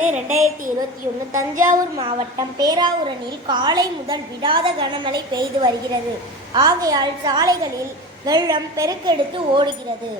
10/1/2021 தஞ்சாவூர் மாவட்டம் பேராவூரணியில் காலை முதல் விடாத கனமழை பெய்து வருகிறது. ஆகையால் சாலைகளில் வெள்ளம் பெருக்கெடுத்து ஓடுகிறது.